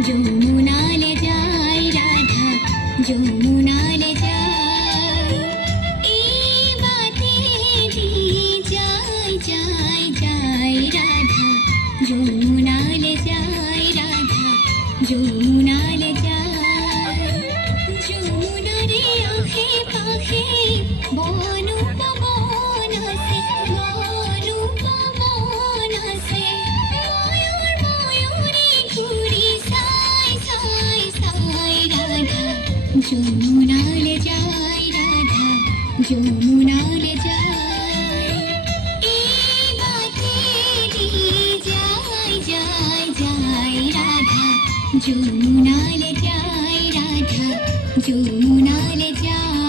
যমুনালে যায় রাধা, যমুনালে যায়, এই বাতে যায় যায় যায় রাধা, যমুনালে যায় রাধা, যমুনালে যায়। যমুনারে আখে পাখে বন পবন আছে, বন পবন আছে, ময়ূর ময়ূরে ঘুরি সাই সাই সাই রাধা, যমুনালে যায় রাধা, যমুনালে যায়, এই বাতে যায় যায় যায় রাধা, যমুনালে যায় রাধা, যমুনালে যায়।